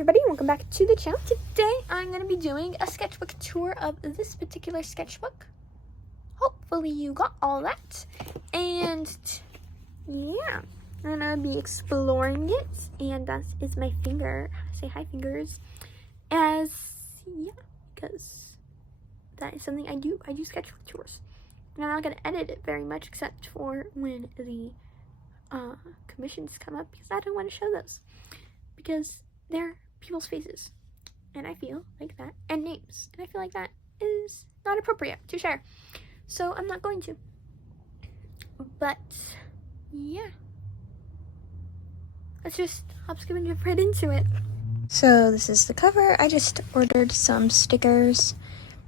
everybody, welcome back to the channel. Today I'm going to be doing a sketchbook tour of this particular sketchbook. Hopefully you got all that. And yeah, I'm going to be exploring it. And that is my finger. Say hi, fingers. Because that is something I do. I do sketchbook tours. And I'm not going to edit it very much except for when the commissions come up, because I don't want to show those. Because they're people's faces, and I feel like that, and names, and I feel like that is not appropriate to share, so I'm not going to. But yeah, let's just hop, skip, and jump right into it. So this is the cover. I just ordered some stickers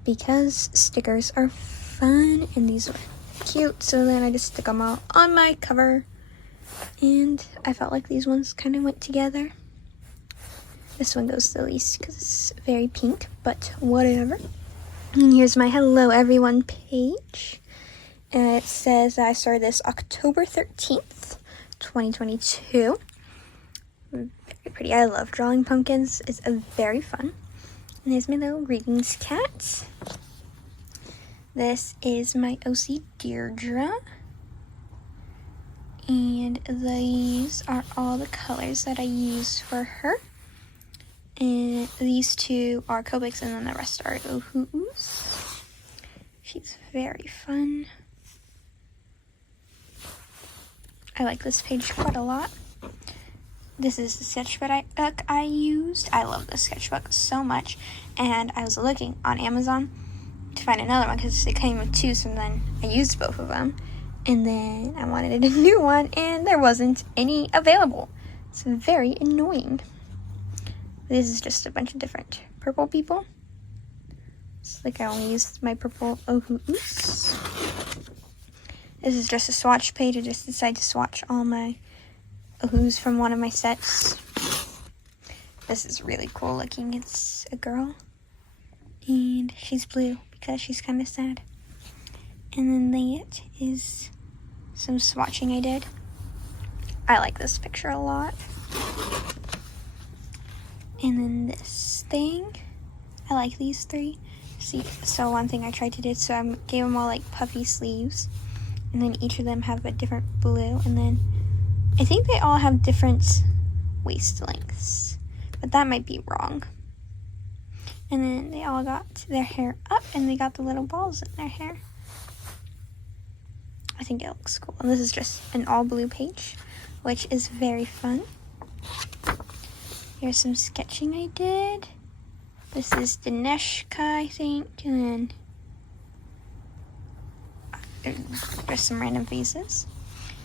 because stickers are fun, and these are cute, so then I just stick them all on my cover, and I felt like these ones kind of went together. This one goes the least because it's very pink, but whatever. And here's my hello everyone page. And it says I started this October 13th, 2022. Very pretty. I love drawing pumpkins. It's very fun. And there's my little greetings cat. This is my OC Deirdre. And these are all the colors that I use for her. And these two are Copics, and then the rest are Oohoo's. She's very fun. I like this page quite a lot. This is the sketchbook I used. I love this sketchbook so much. And I was looking on Amazon to find another one because it came with two, so then I used both of them. And then I wanted a new one, and there wasn't any available. It's very annoying. This is just a bunch of different purple people. It's like I only used my purple Oohoo's. This is just a swatch page. I just decided to swatch all my Oohoo's from one of my sets. This is really cool looking. It's a girl. And she's blue because she's kind of sad. And then that is some swatching I did. I like this picture a lot. And then this thing, I like these three. See, so one thing I tried to do, so I gave them all like puffy sleeves, and then each of them have a different blue, and then I think they all have different waist lengths, but that might be wrong. And then they all got their hair up, and they got the little balls in their hair. I think it looks cool. And this is just an all blue page, which is very fun. Here's some sketching I did. This is Dineshka, I think, and then just some random faces.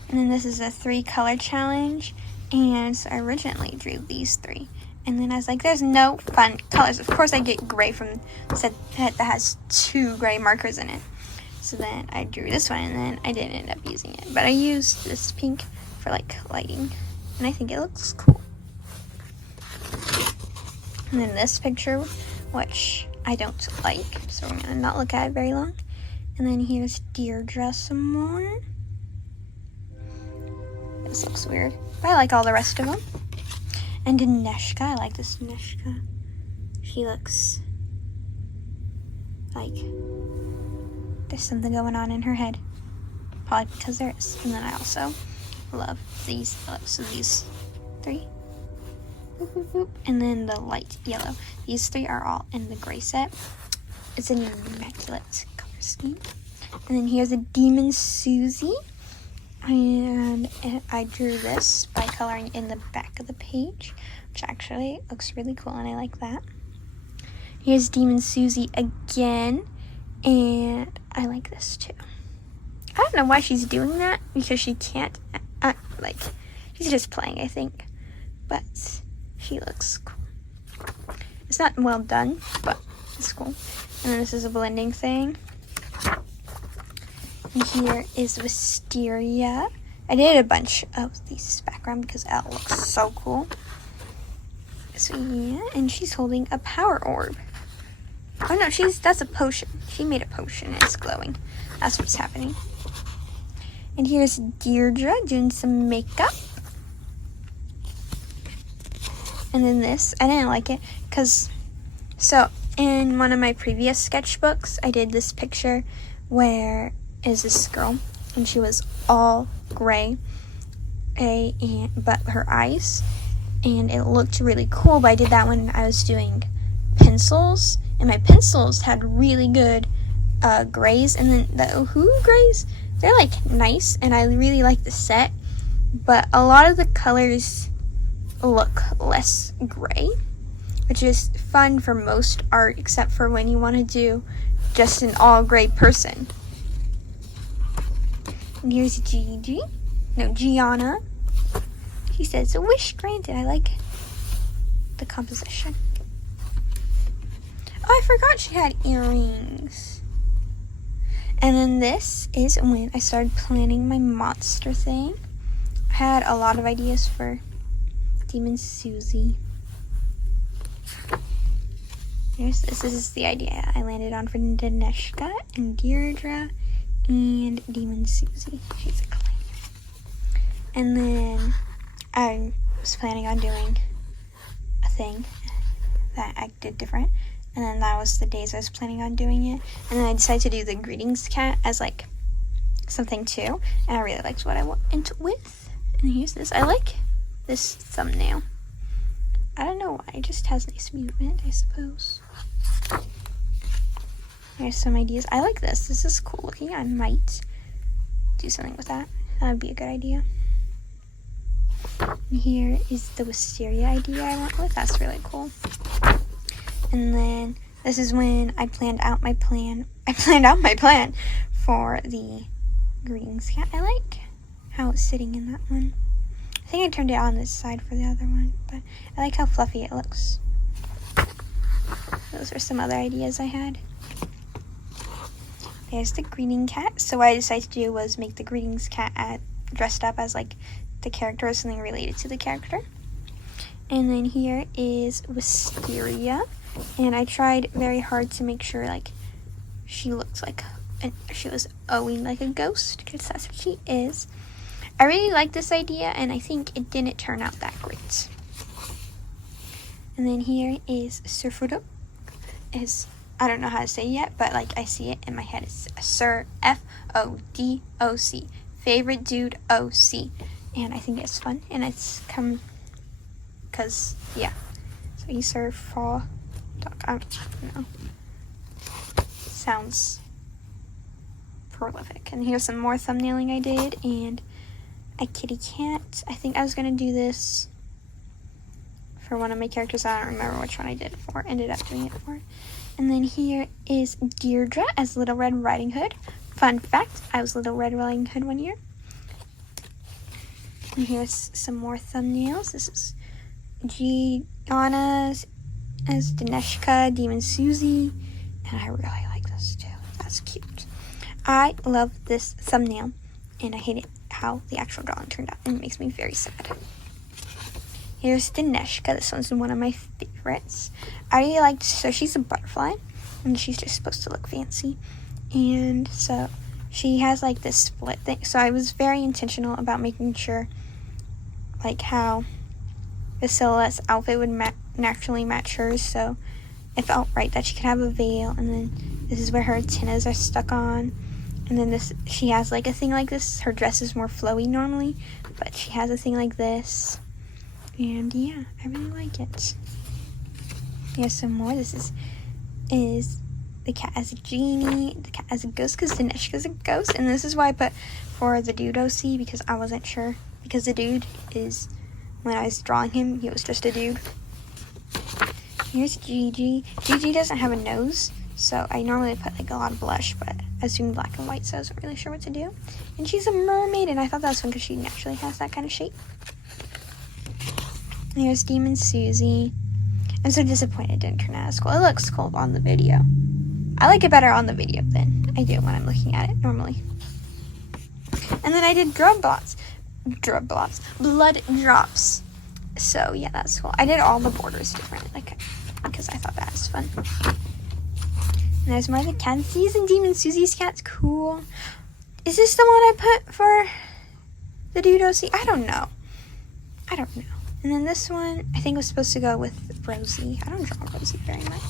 And then this is a 3-color challenge, and so I originally drew these 3. And then I was like, there's no fun colors. Of course I get gray from the set that has 2 gray markers in it. So then I drew this one, and then I didn't end up using it. But I used this pink for like lighting, and I think it looks cool. And then this picture, which I don't like, so we're gonna not look at it very long. And then here's Deirdre some more. This looks weird, but I like all the rest of them. And Dineshka, I like this Dineshka. She looks like there's something going on in her head. Probably because there is. And then I also love these. So these 3. And then the light yellow. These 3 are all in the gray set. It's an immaculate color scheme. And then here's a Demon Susie. And I drew this by coloring in the back of the page, which actually looks really cool, and I like that. Here's Demon Susie again, and I like this too. I don't know why she's doing that, because she can't, she's just playing, I think. But she looks cool. It's not well done, but it's cool. And then this is a blending thing. And here is Wisteria. I did a bunch of these background because Elle looks so cool. So yeah, and she's holding a power orb. Oh no, that's a potion. She made a potion and it's glowing. That's what's happening. And here's Deirdre doing some makeup. And then this, I didn't like it because, so in one of my previous sketchbooks, I did this picture where is this girl, and she was all gray, but her eyes, and it looked really cool. But I did that when I was doing pencils, and my pencils had really good grays, and then the Ohu grays, they're like nice, and I really like the set, but a lot of the colors look less gray, which is fun for most art, except for when you want to do just an all gray person. And here's Gianna. She says, "A wish granted." I like the composition. Oh, I forgot she had earrings. And then this is when I started planning my monster thing. I had a lot of ideas for Demon Susie. This is the idea I landed on for Daneshka and Deirdre and Demon Susie. She's a clan. And then I was planning on doing a thing that I did different. And then that was the days I was planning on doing it. And then I decided to do the greetings cat as like something too. And I really liked what I went with. And here's this. I like this thumbnail. I don't know why. It just has nice movement, I suppose. Here's some ideas. I like this. This is cool looking. I might do something with that. That would be a good idea. And here is the wisteria idea I went with. That's really cool. And then this is when I planned out my plan. For the greetings cat. I like how it's sitting in that one. I think I turned it on this side for the other one, but I like how fluffy it looks. Those are some other ideas I had. There's the greeting cat. So what I decided to do was make the greetings cat dressed up as like the character or something related to the character. And then here is Wisteria. And I tried very hard to make sure like she looked like she was owing like a ghost, because that's what she is. I really like this idea, and I think it didn't turn out that great. And then here is Surfodok. I don't know how to say it yet, but like I see it in my head. It's Sir F-O-D-O-C. Favorite dude O-C. And I think it's fun, and it's come because, yeah. So he's Sir Fodok. I don't know. Sounds prolific. And here's some more thumbnailing I did, and a kitty cat. I think I was gonna do this for one of my characters. I don't remember which one I did it for. Ended up doing it for. And then here is Deirdre as Little Red Riding Hood. Fun fact, I was Little Red Riding Hood one year. And here's some more thumbnails. This is Gianna as Daneshka, Demon Susie, and I really like this too. That's cute. I love this thumbnail, and I hate it how the actual drawing turned out, and it makes me very sad. Here's Daneshka. This one's one of my favorites. I really liked, so she's a butterfly, and she's just supposed to look fancy. And so she has like this split thing. So I was very intentional about making sure like how the silhouette's outfit would naturally match hers. So it felt right that she could have a veil, and then this is where her antennas are stuck on. And then this, she has like a thing like this. Her dress is more flowy normally, but she has a thing like this. And yeah, I really like it. Here's some more. This is the cat as a genie, the cat as a ghost, because Daneshka's a ghost. And this is why I put for the dude OC, because I wasn't sure. Because the dude is, when I was drawing him, he was just a dude. Here's Gigi. Gigi doesn't have a nose, so I normally put like a lot of blush, but I was doing black and white, so I wasn't really sure what to do. And she's a mermaid, and I thought that was fun because she naturally has that kind of shape. And here's Demon Susie. I'm so disappointed it didn't turn out as cool. It looks cool on the video. I like it better on the video than I do when I'm looking at it normally. And then I did blood drops. So yeah, that's cool. I did all the borders different, like, because I thought that was fun. And there's more of the Cansies and Demon Susie's cat's cool. Is this the one I put for the dude OC? I don't know. And then this one, I think was supposed to go with Rosie. I don't draw Rosie very much.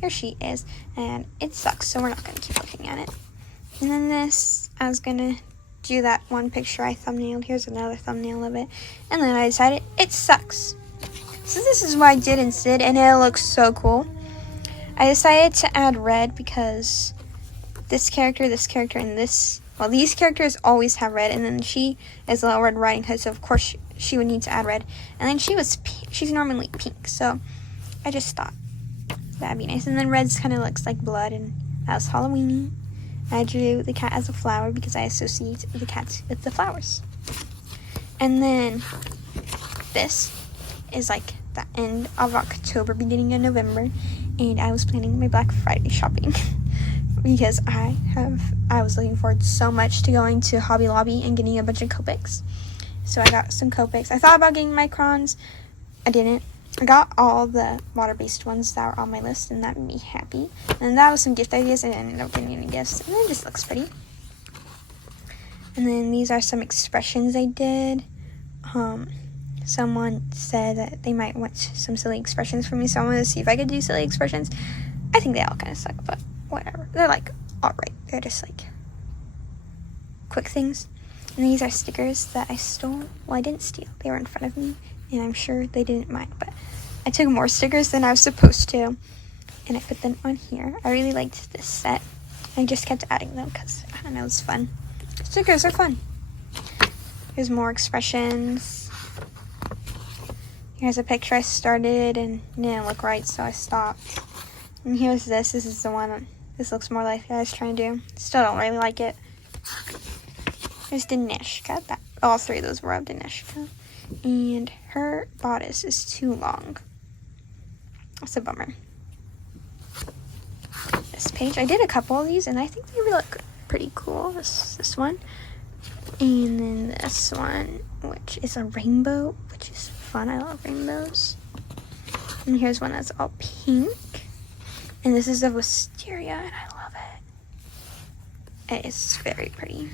Here she is, and it sucks, so we're not going to keep looking at it. And then this, I was going to do that one picture I thumbnailed. Here's another thumbnail of it. And then I decided it sucks. So this is what I did instead, and it looks so cool. I decided to add red because this character, and this, well, these characters always have red, and then she is Little Red Riding Hood, so of course she would need to add red. And then she's normally pink, so I just thought that'd be nice. And then red kind of looks like blood, and that was Halloween-y. I drew the cat as a flower because I associate the cat with the flowers. And then this is like the end of October, beginning of November, and I was planning my Black Friday shopping because I was looking forward so much to going to Hobby Lobby and getting a bunch of Copics. So I got some Copics. I thought about getting microns. I didn't. I got all the water-based ones that were on my list, and that made me happy. And that was some gift ideas. I ended up getting any gifts, and it just looks pretty. And then these are some expressions I did. Someone said that they might want some silly expressions from me, so I wanted to see if I could do silly expressions. I think they all kind of suck, but whatever. They're like alright. They're just like quick things. And these are stickers that I stole. Well, I didn't steal. They were in front of me, and I'm sure they didn't mind, but I took more stickers than I was supposed to, and I put them on here. I really liked this set. I just kept adding them because, I don't know, it's fun. Stickers are fun. Here's more expressions. Here's a picture I started and it didn't look right, so I stopped. And here's this. This is the one. This looks more like I was trying to do. Still don't really like it. Here's Danishka. All three of those were of Danishka. And her bodice is too long. That's a bummer. This page, I did a couple of these, and I think they look pretty cool. This one. And then this one, which is a rainbow, which is fun. I love rainbows. And here's one that's all pink. And this is a wisteria, and I love it. It is very pretty.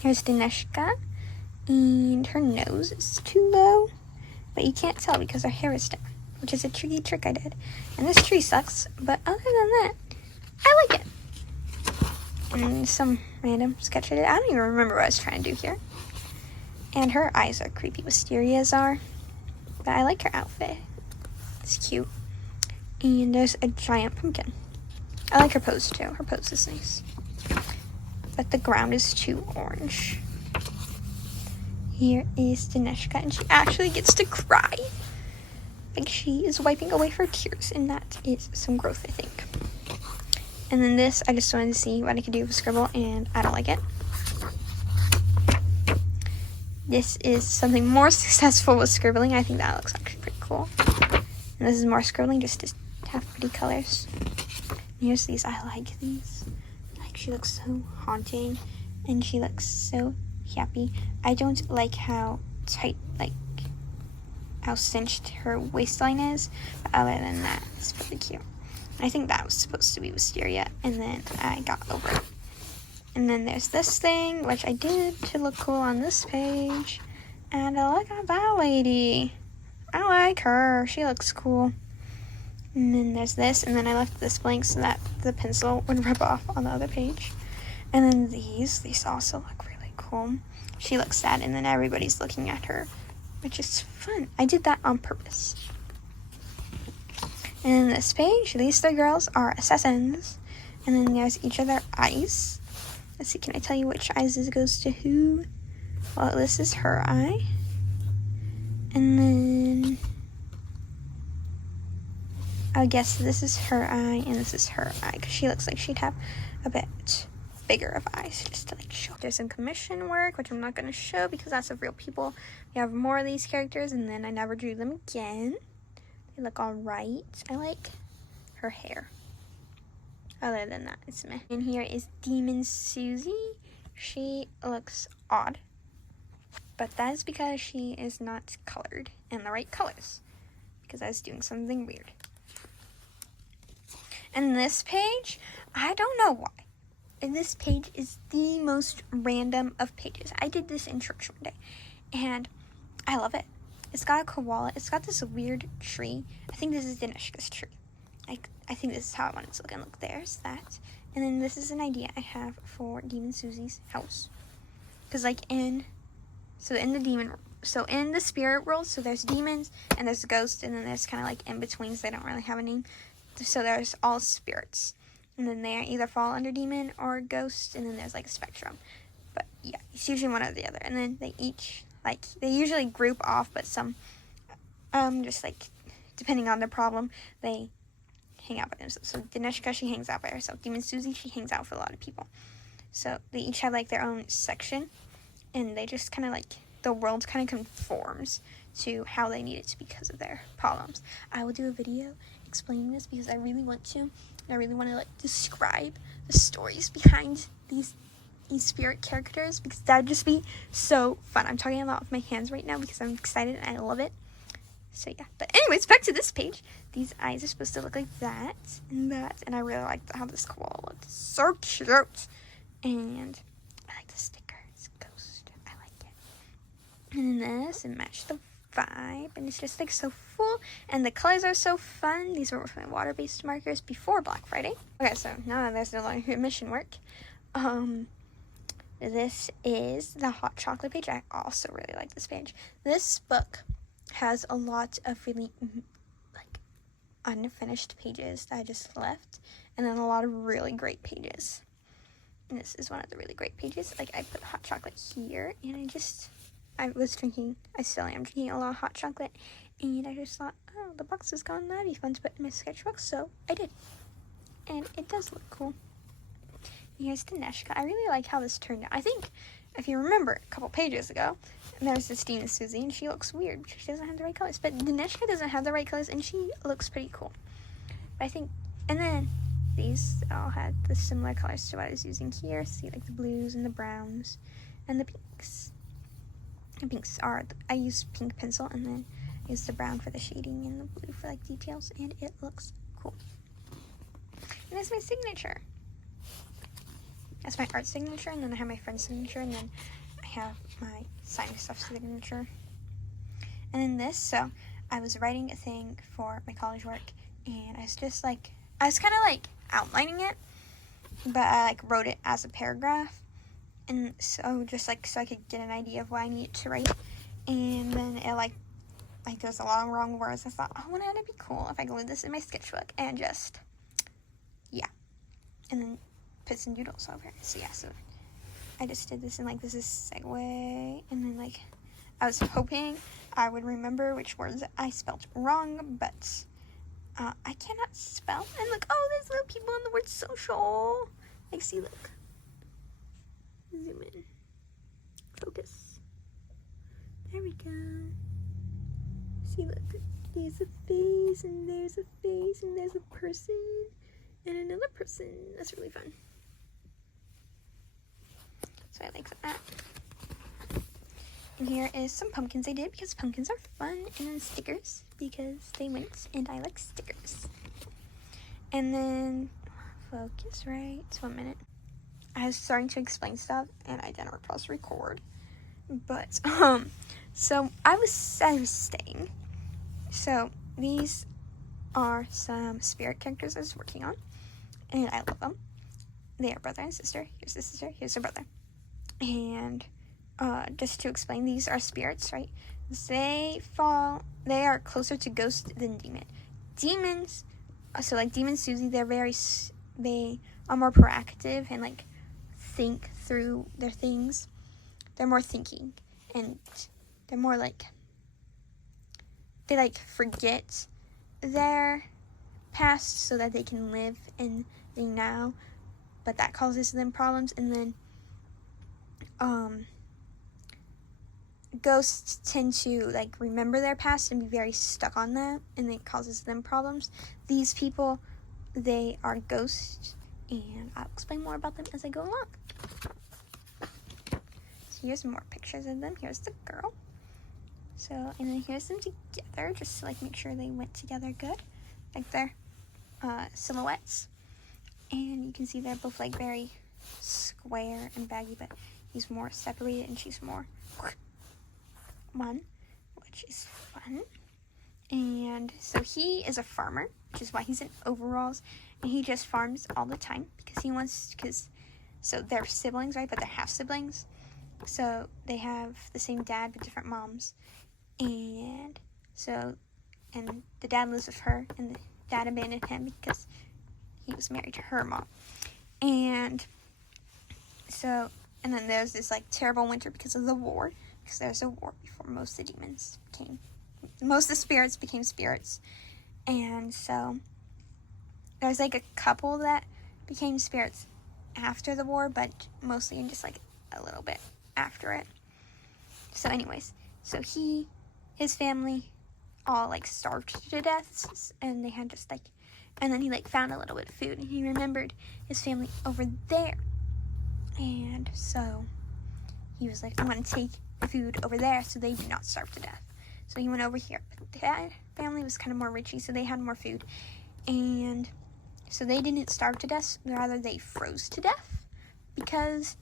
Here's Danishka. And her nose is too low, but you can't tell because her hair is down, which is a tricky trick I did. And this tree sucks, but other than that, I like it. And some random sketch I did. I don't even remember what I was trying to do here. And her eyes are creepy, wisterias are, but I like her outfit. It's cute. And there's a giant pumpkin. I like her pose too. Her pose is nice. But the ground is too orange. Here is Danishka, and she actually gets to cry. Like she is wiping away her tears, and that is some growth, I think. And then this, I just wanted to see what I could do with scribble, and I don't like it. This is something more successful with scribbling. I think that looks actually pretty cool. And this is more scribbling, just to have pretty colors. And here's these. I like these. Like she looks so haunting, and she looks so happy. I don't like how tight, like how cinched her waistline is, but other than that, it's really cute. I think that was supposed to be wisteria, and then I got over it. And then there's this thing, which I did to look cool on this page. And look at that lady. I like her. She looks cool. And then there's this, and then I left this blank so that the pencil would rub off on the other page. And then these also look really cool. She looks sad, and then everybody's looking at her, which is fun. I did that on purpose. And this page, these three girls are assassins. And then there's each of their eyes. Let's see, can I tell you which eyes this goes to who? Well, this is her eye. And then I guess this is her eye, and this is her eye, because she looks like she'd have a bit bigger of eyes, just to like show. There's some commission work, which I'm not going to show because that's of real people. We have more of these characters, and then I never drew them again. They look all right. I like her hair. Other than that, it's meh. And here is Demon Susie. She looks odd, but that is because she is not colored in the right colors, because I was doing something weird. And this page, I don't know why. And this page is the most random of pages. I did this in church one day, and I love it. It's got a koala. It's got this weird tree. I think this is Dineshka's tree. I think this is how I want it to look. And look, there's that. And then this is an idea I have for Demon Susie's house. Because like in the spirit world, so there's demons and there's ghosts, and then there's kind of like in betweens. They don't really have a name. So there's all spirits. And then they either fall under demon or ghost, and then there's like a spectrum. But yeah, it's usually one or the other. And then they usually group off, but some, just like, depending on their problem, they hang out by themselves. So Dineshka, she hangs out by herself. Demon Susie, she hangs out with a lot of people. So they each have like their own section, and they just kind of like, the world kind of conforms to how they need it to because of their problems. I will do a video explaining this because I really want to. I really want to like describe the stories behind these spirit characters, because that would just be so fun. I'm talking a lot with my hands right now because I'm excited and I love it. So yeah, but anyways, back to this page. These eyes are supposed to look like that and that, and I really like how this koala looks. So cute. And I like the sticker. It's a ghost. I like it. And then this, and match the vibe, and it's just like so full, and the colors are so fun. These were with my water-based markers before Black Friday. Okay, so now that there's no longer mission work, this is the hot chocolate page. I also really like this page. This book has a lot of really like unfinished pages that I just left, and then a lot of really great pages. And this is one of the really great pages. Like, I put hot chocolate here, and I still am drinking a lot of hot chocolate, and I just thought, oh, the box is gone, that'd be fun to put in my sketchbook, so I did. And it does look cool. And here's Dineshka. I really like how this turned out. I think, if you remember, a couple pages ago, there's this Demon Susie, and she looks weird because she doesn't have the right colors. But Dineshka doesn't have the right colors, and she looks pretty cool. But I think, and then these all had the similar colors to what I was using here. See, like the blues and the browns and the pinks. The pinks are, I use pink pencil, and then I use the brown for the shading and the blue for like details, and it looks cool. And that's my signature. That's my art signature, and then I have my friend's signature, and then I have my signing stuff signature. And then this, so I was writing a thing for my college work, and I was kind of like outlining it, but I like wrote it as a paragraph, and so just like so I could get an idea of what I needed to write. And then it like there's a lot of wrong words. I thought, oh, wouldn't it be cool if I glued this in my sketchbook and just, yeah, and then put some doodles over it. So yeah, so I just did this, and like this is segue, and then like I was hoping I would remember which words I spelled wrong, but I cannot spell. And look, oh, there's little people on the word social. Like, see, look. Zoom in. Focus. There we go. See, look. There's a face, and there's a face, and there's a person, and another person. That's really fun. So I like that. And here is some pumpkins I did because pumpkins are fun, and then stickers because they went, and I like stickers. And then focus, right? 1 minute. I was starting to explain stuff, and I didn't press record. But so I was staying. So these are some spirit characters I was working on, and I love them. They are brother and sister. Here's the sister. Here's the brother. And just to explain, these are spirits, right? They are closer to ghost than demon. Demons, so like Demon Susie, they are more proactive and like think through their things. They're more thinking, and they're more like, they like forget their past so that they can live in the now, but that causes them problems. And then ghosts tend to like remember their past and be very stuck on that, and it causes them problems. These people, they are ghosts, and I'll explain more about them as I go along. So here's more pictures of them. Here's the girl. So, and then here's them together, just to like make sure they went together good, like their silhouettes. And you can see they're both like very square and baggy, but he's more separated and she's more one, which is fun. And so he is a farmer, which is why he's in overalls, and he just farms all the time because he wants, so they're siblings, right, but they're half siblings, so they have the same dad but different moms, and the dad lives with her, and the dad abandoned him because he was married to her mom, and then there's this like terrible winter because of the war, because there's a war before most of the spirits became spirits. And so there's like a couple that became spirits after the war, but mostly in just like a little bit after it. So anyways, so his family all like starved to death, and they had just like, and then he like found a little bit of food, and he remembered his family over there. And so he was like, I'm going to take the food over there so they do not starve to death. So he went over here. But that family was kind of more richy, so they had more food. And so they didn't starve to death. Rather, they froze to death because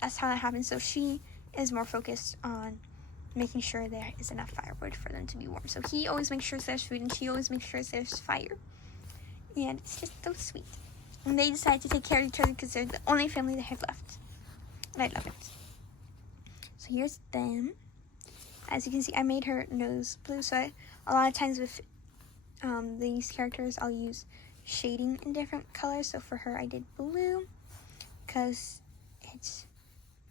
that's how that happened. So she is more focused on making sure there is enough firewood for them to be warm. So he always makes sure there's food, and she always makes sure there's fire. And it's just so sweet. And they decided to take care of each other because they're the only family they have left. And I love it. So here's them. As you can see, I made her nose blue. So a lot of times with these characters, I'll use shading in different colors. So for her, I did blue because it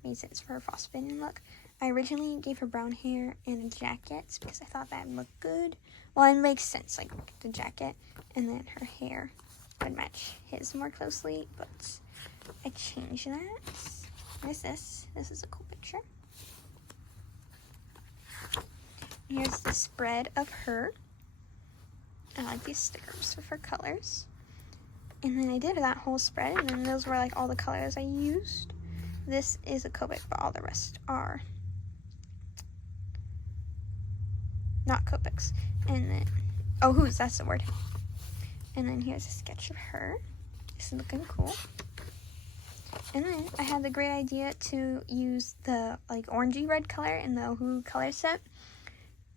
made sense for her frostbitten look. I originally gave her brown hair and a jacket because I thought that would look good. Well, it makes sense, like the jacket, and then her hair would match his more closely, but I changed that. There's this. This is a cool picture. Here's the spread of her. I like these stickers with her colors. And then I did that whole spread, and then those were like all the colors I used. This is a Copic, but all the rest are not Copics. And then, that's the word. And then here's a sketch of her. This is looking cool. And then I had the great idea to use the like orangey red color in the Ohu color set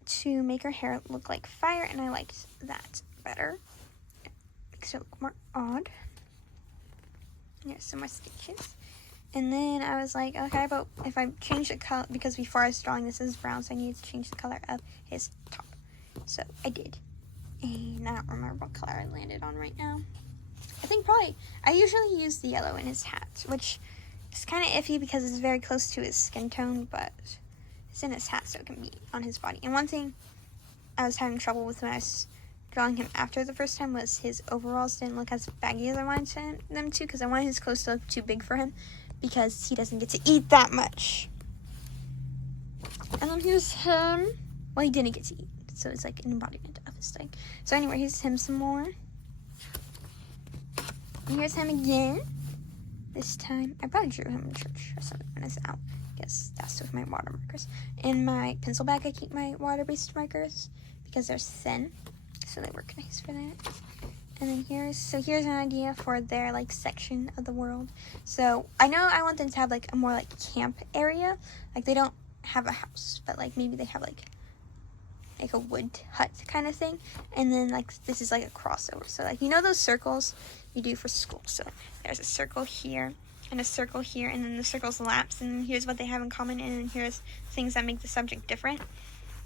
to make her hair look like fire, and I liked that better. It makes her look more odd. Here's some more sketches. And then I was like, okay, but if I change the color, because before I was drawing this is brown, so I needed to change the color of his top. So I did. And I don't remember what color I landed on right now. I usually use the yellow in his hat, which is kind of iffy because it's very close to his skin tone, but it's in his hat, so it can be on his body. And one thing I was having trouble with when I was drawing him after the first time was his overalls didn't look as baggy as I wanted them to, because I wanted his clothes to look too big for him, because he doesn't get to eat that much. And then here's him. Well, he didn't get to eat, so it's like an embodiment of his thing. So anyway, here's him some more. And here's him again. This time, I probably drew him in church or something when I was out. I guess that's with my watermarkers. In my pencil bag, I keep my water-based markers because they're thin, so they work nice for that. And then here's an idea for their like section of the world. So I know I want them to have like a more like camp area. Like they don't have a house, but like maybe they have like a wood hut kind of thing. And then like this is like a crossover. So like, you know those circles you do for school. So there's a circle here and a circle here, and then the circles lapse, and then here's what they have in common, and then here's things that make the subject different.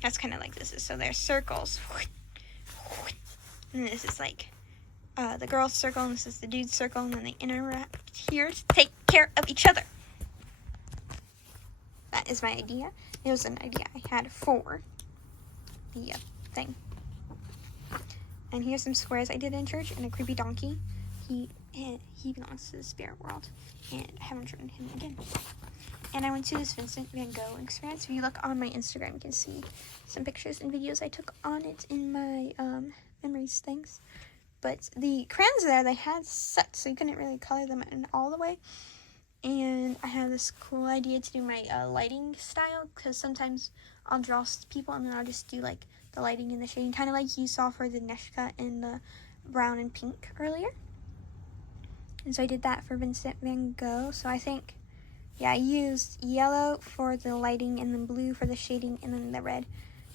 That's kind of like this is. So there's circles. And this is like the girl's circle, and this is the dude's circle, and then they interact here to take care of each other. That is my idea. It was an idea I had for the thing. And here's some squares I did in church, and a creepy donkey. He belongs to the spirit world, and I haven't drawn him again. And I went to this Vincent van Gogh experience. If you look on my Instagram, you can see some pictures and videos I took on it in my memories things. But the crayons there, they had set, so you couldn't really color them in all the way. And I had this cool idea to do my lighting style, because sometimes I'll draw people and then I'll just do like the lighting and the shading, kind of like you saw for the Neshka and the brown and pink earlier. And so I did that for Vincent van Gogh. So I think, Yeah, I used yellow for the lighting, and then blue for the shading, and then the red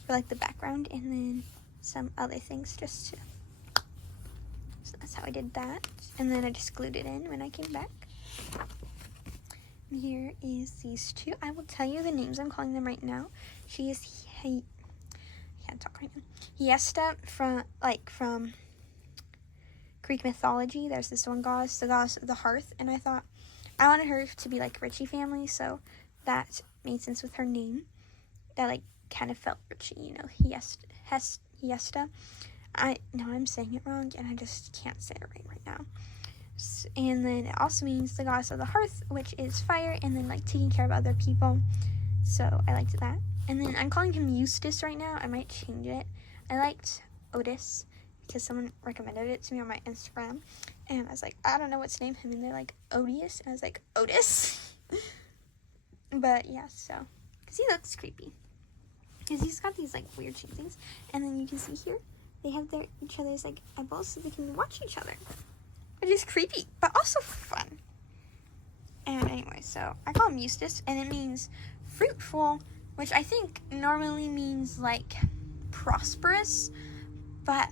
for like the background, and then some other things just to, so that's how I did that. And then I just glued it in when I came back. And here is these two. I will tell you the names. I'm calling them right now. She is I can't talk right now. Hiesta from Greek mythology. There's this one goddess, the goddess of the hearth, and I thought I wanted her to be like Richie family, so that made sense with her name. That like kind of felt Richie, you know, Hiesta. I'm saying it wrong, and I just can't say it right now. And then it also means the goddess of the hearth, which is fire, and then like taking care of other people. So I liked that. And then I'm calling him Eustace right now. I might change it. I liked Otis because someone recommended it to me on my Instagram, and I was like, I don't know what to name him, and they're like Odious, and I was like, Otis. But yeah, so because he looks creepy, because he's got these like weird shape things, and then you can see here they have each other's like eyeballs so they can watch each other, which is creepy but also fun. And anyway, so I call him Eustace, and it means fruitful, which I think normally means like prosperous, but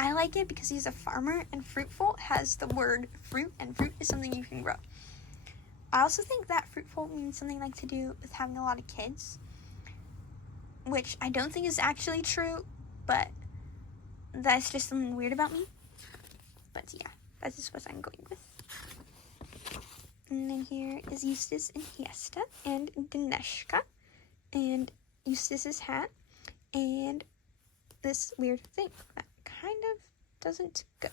I like it because he's a farmer, and fruitful has the word fruit, and fruit is something you can grow. I also think that fruitful means something like to do with having a lot of kids, which I don't think is actually true, but that's just something weird about me. But yeah, that's just what I'm going with. And then here is Eustace and Hiesta and Daneshka, and Eustace's hat, and this weird thing that kind of doesn't go.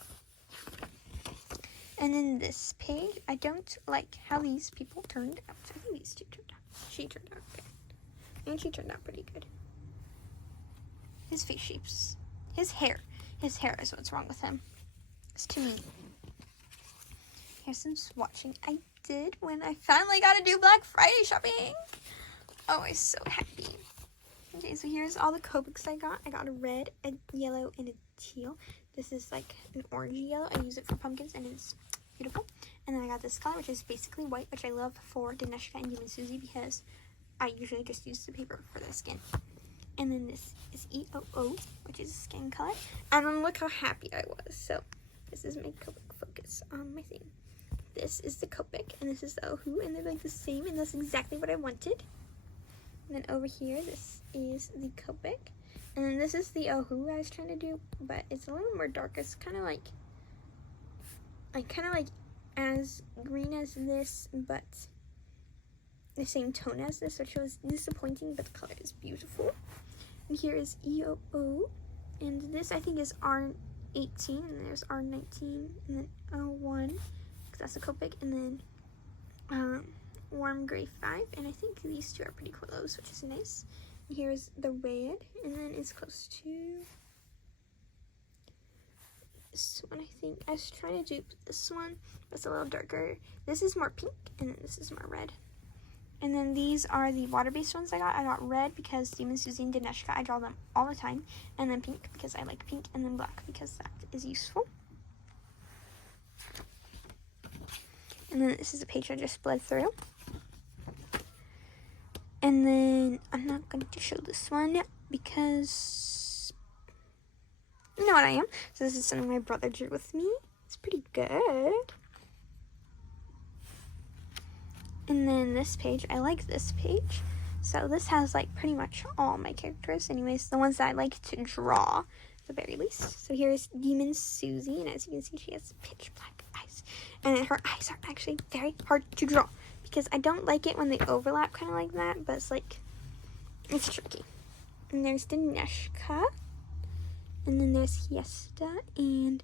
And then this page, I don't like how these people turned out. I think these two turned out. She turned out good. And she turned out pretty good. His face shapes. His hair is what's wrong with him. It's too mean. Here's some swatching I did when I finally got to do Black Friday shopping. Oh, I'm so happy. Okay, so here's all the Copics I got. I got a red, a yellow, and a teal. This is like an orangey yellow. I use it for pumpkins, and it's beautiful. And then I got this color, which is basically white, which I love for Daneshka and Demon Susie because I usually just use the paper for the skin. And then this is EOO, which is a skin color. And then look how happy I was. So this is my Copic focus on my thing. This is the Copic, and this is the Ohu, and they're like the same, and that's exactly what I wanted. And then over here, this is the Copic. And then this is the Ohu I was trying to do, but it's a little more dark. It's kind of like as green as this, but the same tone as this, which was disappointing, but the color is beautiful. And here is EOO, and this I think is R18, and there's R19, and then O1, because that's a Copic, and then warm gray 5, and I think these two are pretty close, which is nice. And here's the red, and then it's close to this one. I think I was trying to do this one, but it's a little darker. This is more pink, and then this is more red. And then these are the water-based ones I got. I got red because Demon Susie and Daneshka, I draw them all the time, and then pink because I like pink, and then black because that is useful. And then this is a page I just bled through. And then I'm not going to show this one because you know what I am. So this is something my brother drew with me. It's pretty good. And then this page, I like this page. So this has like pretty much all my characters. Anyways, the ones that I like to draw at the very least. So here's Demon Susie, and as you can see, she has pitch black eyes. And her eyes are actually very hard to draw because I don't like it when they overlap kind of like that, but it's like, it's tricky. And there's Daneshka, and then there's Hiesta and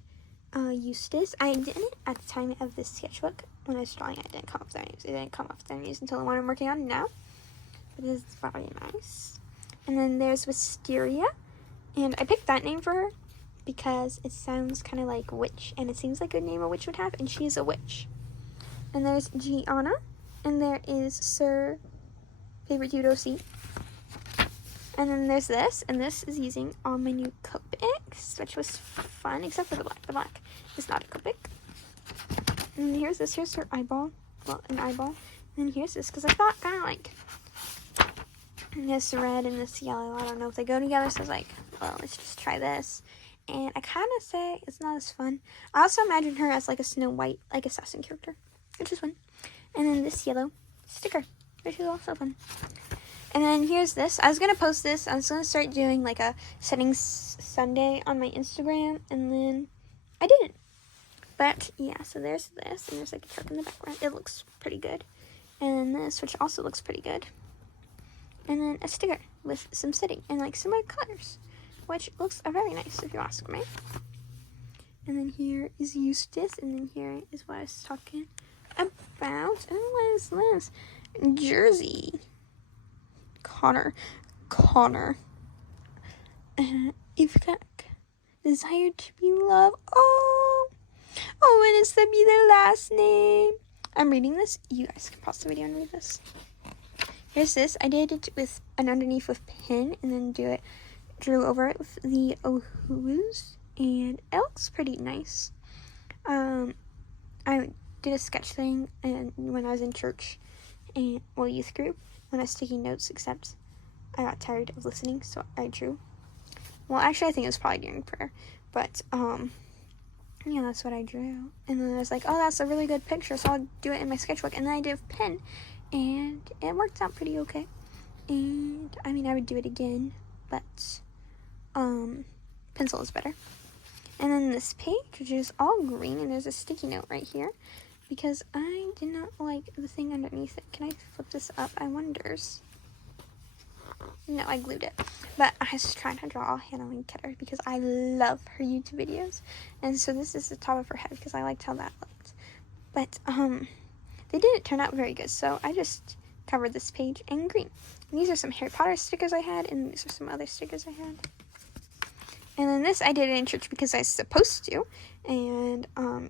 Eustace. I didn't, at the time of this sketchbook, when I was drawing it, didn't come up with their names. It didn't come up with their names until the one I'm working on now. But this is very nice. And then there's Wisteria, and I picked that name for her because it sounds kind of like witch, and it seems like a name a witch would have, and she's a witch. And there's Gianna, and there is Sir Favorite Dudo Seat. And then there's this, and this is using all my new Copics, which was fun, except for the black. The black is not a Copic. And here's this, here's her eyeball, well, an eyeball. And here's this, because I thought kind of like this red and this yellow, I don't know if they go together, so I was like, well, let's just try this. And I kind of say it's not as fun. I also imagine her as like a Snow White, like assassin character, which is fun. And then this yellow sticker, which is also fun. And then here's this. I was going to post this. I was going to start doing like a settings Sunday on my Instagram, and then I didn't. But yeah, so there's this, and there's like a truck in the background. It looks pretty good. And then this, which also looks pretty good. And then a sticker with some setting and like similar colors, which looks very nice if you ask me. And then here is Eustace, and then here is what I was talking about. And what is this? Jersey. Connor. Ivkak. Desired to be loved. Oh, and it's to be their last name. I'm reading this. You guys can pause the video and read this. Here's this. I did it with an underneath with pen, and then drew over it with the Ohu's, and it looks pretty nice. I did a sketch thing and when I was in church, and youth group, when I was taking notes, except I got tired of listening, so I drew. Well, actually, I think it was probably during prayer, but yeah, that's what I drew. And then I was like, oh, that's a really good picture, so I'll do it in my sketchbook. And then I did with pen, and it worked out pretty okay. And I mean, I would do it again, but pencil is better. And then this page, which is all green, and there's a sticky note right here, because I did not like the thing underneath it. Can I flip this up? I wonders. No, I glued it. But I was trying to draw Hannah Wayne Ketter because I love her YouTube videos. And so this is the top of her head because I liked how that looked. But they didn't turn out very good, so I just covered this page in green. And these are some Harry Potter stickers I had, and these are some other stickers I had. And then this I did it in church because I was supposed to. And I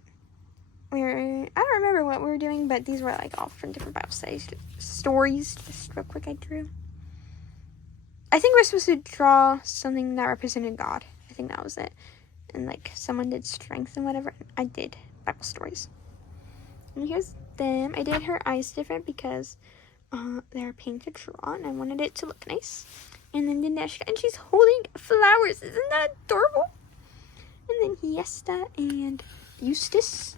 don't remember what we were doing, but these were like all from different Bible studies stories. Just real quick, I drew. I think we're supposed to draw something that represented God. I think that was it. And like someone did strength and whatever. I did Bible stories. And here's them. I did her eyes different because they're painted draw, and I wanted it to look nice. And then Dineshka, and she's holding flowers. Isn't that adorable? And then Hiesta and Eustace.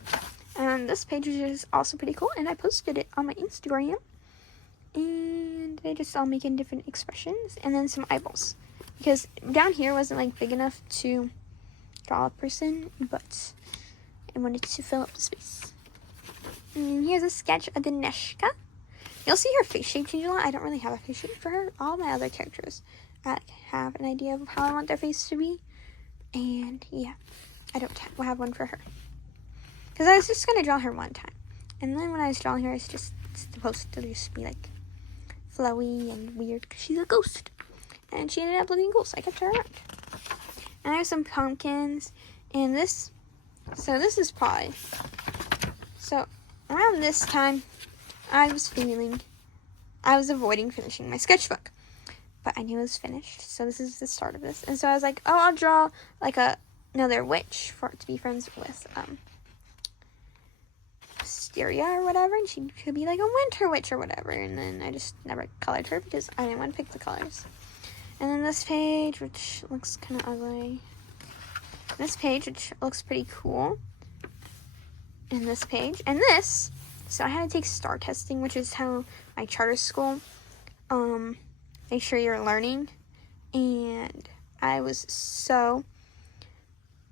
And this page is also pretty cool, and I posted it on my Instagram. And they just all making different expressions, and then some eyeballs, because down here wasn't like big enough to draw a person, but I wanted to fill up the space. And here's a sketch of Dineshka. You'll see her face shape change a lot. I don't really have a face shape for her. All my other characters, I have an idea of how I want their face to be, and yeah, I don't have one for her because I was just gonna draw her one time, and then when I was drawing her, it's just supposed to just be like flowy and weird because she's a ghost, and she ended up looking cool, so I kept her around. And I have some pumpkins, and this is probably, so around this time I was avoiding finishing my sketchbook, but I knew it was finished, so this is the start of this. And so I was like, oh, I'll draw like another witch for it to be friends with Asteria or whatever, and she could be like a winter witch or whatever. And then I just never colored her because I didn't want to pick the colors. And then this page, which looks kind of ugly. This page, which looks pretty cool. And this page, and this. So I had to take STAR testing, which is how my charter school make sure you're learning. And I was so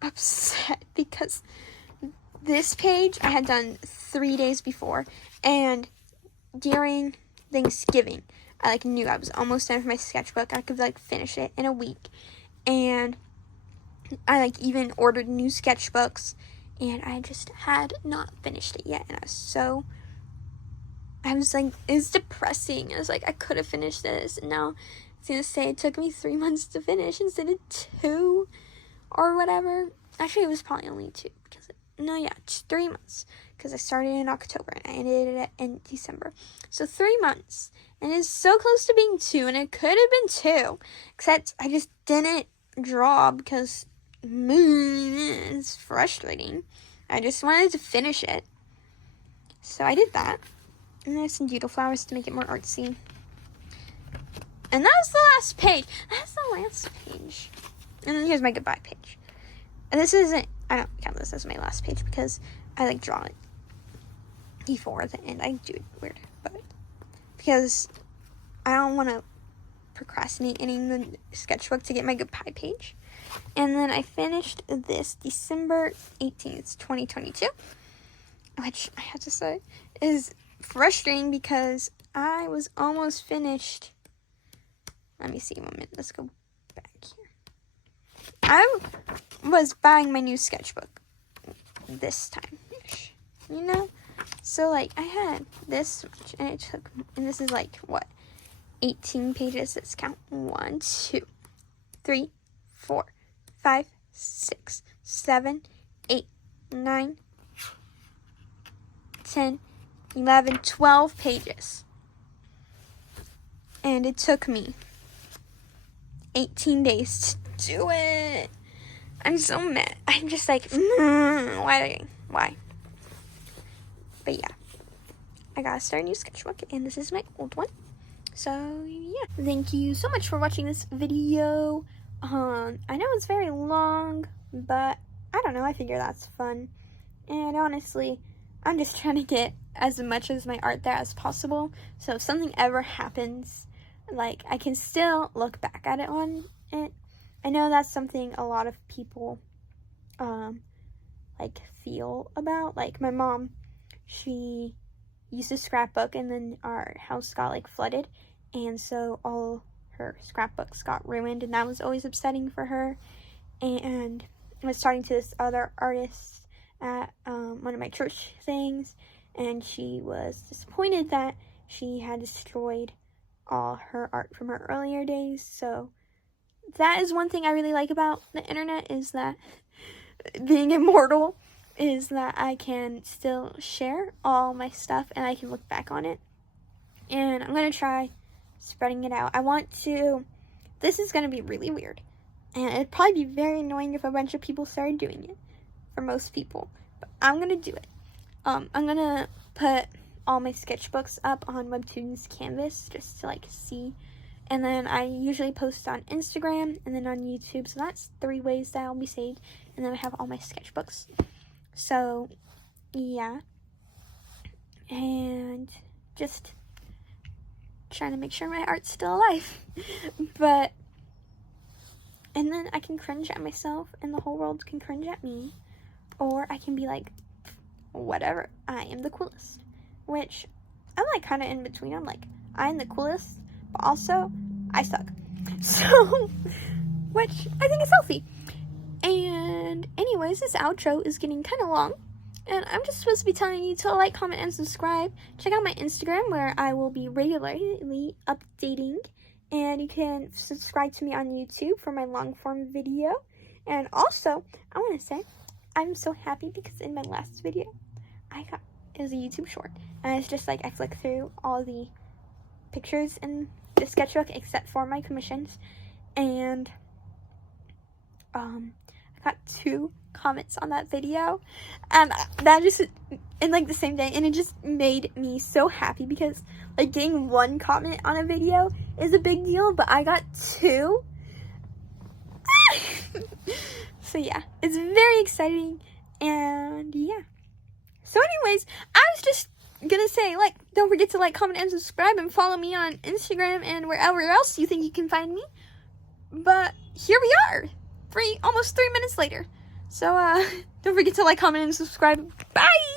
upset because this page I had done 3 days before, and during Thanksgiving I knew I was almost done with my sketchbook. I could finish it in a week, and I even ordered new sketchbooks, and I just had not finished it yet, and it's depressing. I was like, I could have finished this, and now it's gonna say it took me 3 months to finish instead of 2 or whatever. Actually, it was probably only 2 because it's 3 months, because I started in October and I ended it in December. So 3 months, and it's so close to being 2, and it could have been 2, except I just didn't draw because it's frustrating. I just wanted to finish it, so I did that. And there's some doodle flowers to make it more artsy. And that's the last page. That's the last page. And then here's my goodbye page. And this isn't, I don't count this as my last page because I like draw it before the end. I do it weird, but because I don't want to procrastinate ending the sketchbook to get my goodbye page. And then I finished this December 18th, 2022, which I have to say is frustrating because I was almost finished. Let me see 1 minute. Let's go back here. I was buying my new sketchbook this time-ish, you know? So, like, I had this much, and it took, and this is like, what, 18 pages. Let's count. 1, 2, 3, 4, 5, 6, 7, 8, 9, 10, 11, 12 pages. And it took me 18 days to do it. I'm so mad. I'm just like, why? But yeah, I gotta start a new sketchbook, and this is my old one. So yeah, thank you so much for watching this video. I know it's very long, but I don't know, I figure that's fun. And honestly, I'm just trying to get as much of my art there as possible. So if something ever happens, like, I can still look back at it on it. I know that's something a lot of people, like, feel about. Like, my mom, she used to scrapbook, and then our house got, like, flooded. And so all her scrapbooks got ruined, and that was always upsetting for her. And I was talking to this other artist at one of my church things, and she was disappointed that she had destroyed all her art from her earlier days. So that is one thing I really like about the internet, is that being immortal, is that I can still share all my stuff and I can look back on it. And I'm going to try spreading it out. I want to, this is going to be really weird, and it'd probably be very annoying if a bunch of people started doing it, for most people, but I'm going to do it. I'm going to put all my sketchbooks up on Webtoons Canvas just to, like, see. And then I usually post on Instagram and then on YouTube. So that's 3 ways that I'll be saved. And then I have all my sketchbooks. So, yeah. And just trying to make sure my art's still alive. But, and then I can cringe at myself and the whole world can cringe at me. Or I can be like, whatever, I am the coolest. Which, I'm like kind of in between. I'm like, I'm the coolest, but also, I suck. So, which I think is healthy. And anyways, this outro is getting kind of long. And I'm just supposed to be telling you to like, comment, and subscribe. Check out my Instagram, where I will be regularly updating. And you can subscribe to me on YouTube for my long form video. And also, I want to say, I'm so happy because in my last video, it was a YouTube short, and it's just like I flick through all the pictures in the sketchbook except for my commissions, and I got 2 comments on that video, and that just, in like the same day, and it just made me so happy because, like, getting 1 comment on a video is a big deal, but I got 2. So yeah, it's very exciting, and yeah. So anyways, I was just gonna say, like, don't forget to like, comment, and subscribe, and follow me on Instagram and wherever else you think you can find me. But here we are, almost 3 minutes later. So don't forget to like, comment, and subscribe. Bye!